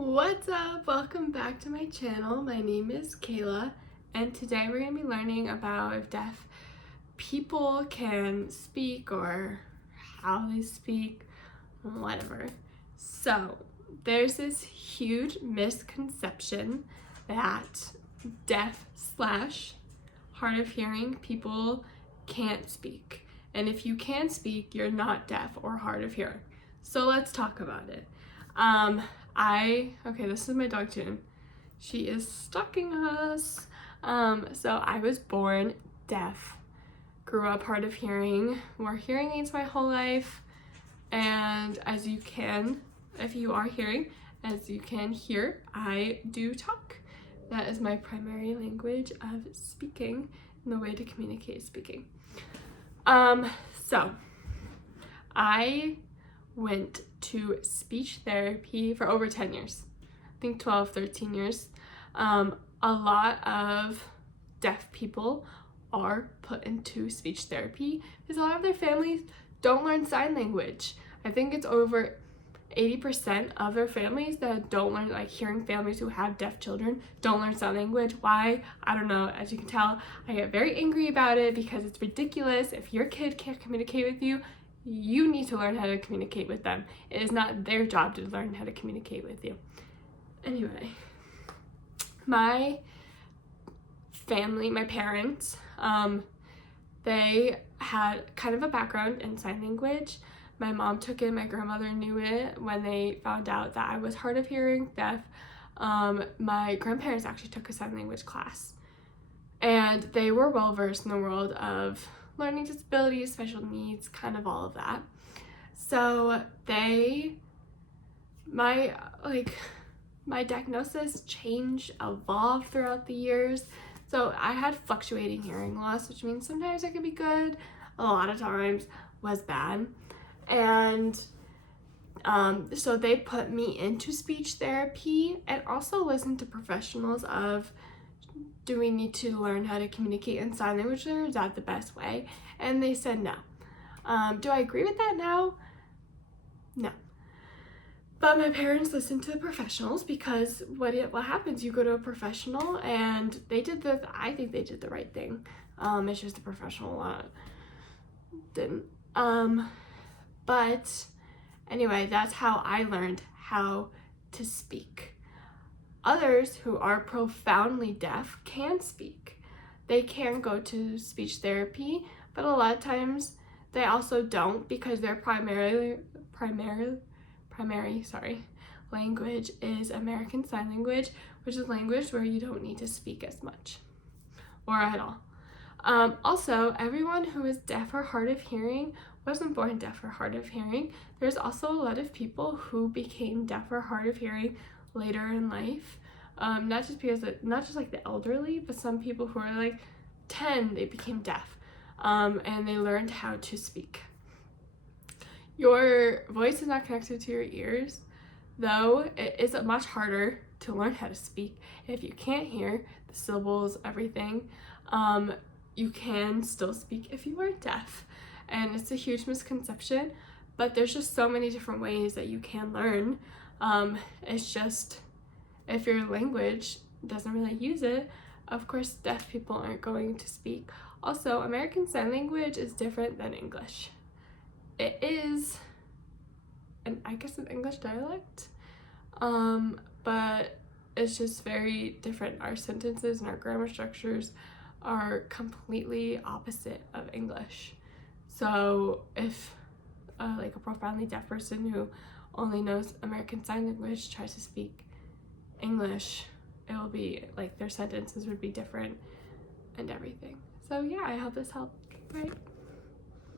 What's up? Welcome back to my channel. My name is Kayla, and today we're going to be learning about if deaf people can speak or how they speak, whatever. So, there's this huge misconception that deaf slash hard of hearing people can't speak. And if you can speak, you're not deaf or hard of hearing. So let's talk about it. Okay, this is my dog June. She is stalking us. So I was born deaf, grew up hard of hearing, wore hearing aids my whole life, and as you can, if you are hearing, as you can hear, I do talk. That is my primary language of speaking and the way to communicate is speaking. So I went to speech therapy for over 10 years. I think 12, 13 years. A lot of deaf people are put into speech therapy because a lot of their families don't learn sign language. I think it's over 80% of their families that don't learn, like hearing families who have deaf children, don't learn sign language. Why? I don't know. As you can tell, I get very angry about it because it's ridiculous. If your kid can't communicate with you, you need to learn how to communicate with them. It is not their job to learn how to communicate with you. Anyway, my family, my parents, they had kind of a background in sign language. My mom took it, my grandmother knew it when they found out that I was hard of hearing, deaf. My grandparents actually took a sign language class, and they were well versed in the world of learning disabilities, special needs, kind of all of that. So my diagnosis changed, evolved throughout the years. So I had fluctuating hearing loss, which means sometimes it could be good, a lot of times was bad. And so they put me into speech therapy and also listened to professionals of, do we need to learn how to communicate in sign language, or is that the best way? And they said no. Do I agree with that now? No. But my parents listened to the professionals because what happens, you go to a professional and I think they did the right thing. It's just the professional didn't. But anyway, that's how I learned how to speak. Others who are profoundly deaf can speak. They can go to speech therapy, but a lot of times they also don't because their primary language is American Sign Language, which is language where you don't need to speak as much or at all. Also, everyone who is deaf or hard of hearing wasn't born deaf or hard of hearing. There's also a lot of people who became deaf or hard of hearing later in life. Not just like the elderly, but some people who are like 10, they became deaf, and they learned how to speak. Your voice is not connected to your ears, though it is much harder to learn how to speak. If you can't hear the syllables, everything, you can still speak if you are deaf. And it's a huge misconception, but there's just so many different ways that you can learn. It's just, if your language doesn't really use it, of course deaf people aren't going to speak. Also, American Sign Language is different than English. It is, I guess, an English dialect, but it's just very different. Our sentences and our grammar structures are completely opposite of English. So if like a profoundly deaf person who only knows American Sign Language tries to speak English, it will be like their sentences would be different and everything. So yeah, I hope this helped. Bye.